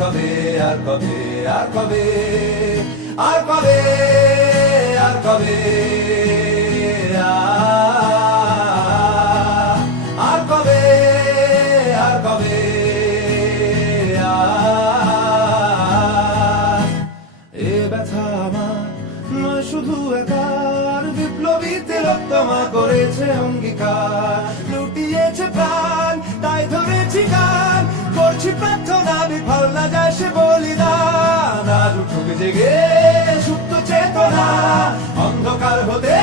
কবে, আর কবে আর কবে আর কবে আর কবে আর কবে আর কবে এ ব্যথা আমার নয়, শুধু একার। বিপ্লবী তিলোত্তমা করেছে অঙ্গীকার, লুটিয়েছে হতে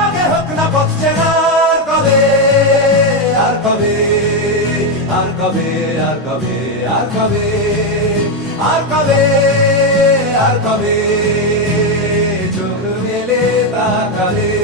আগে হোক না পথ চেনা আর কবে আর কবে আর কবে আর কবে আর কবে আর কবে আর কবে, চোখ মেলে তাকালে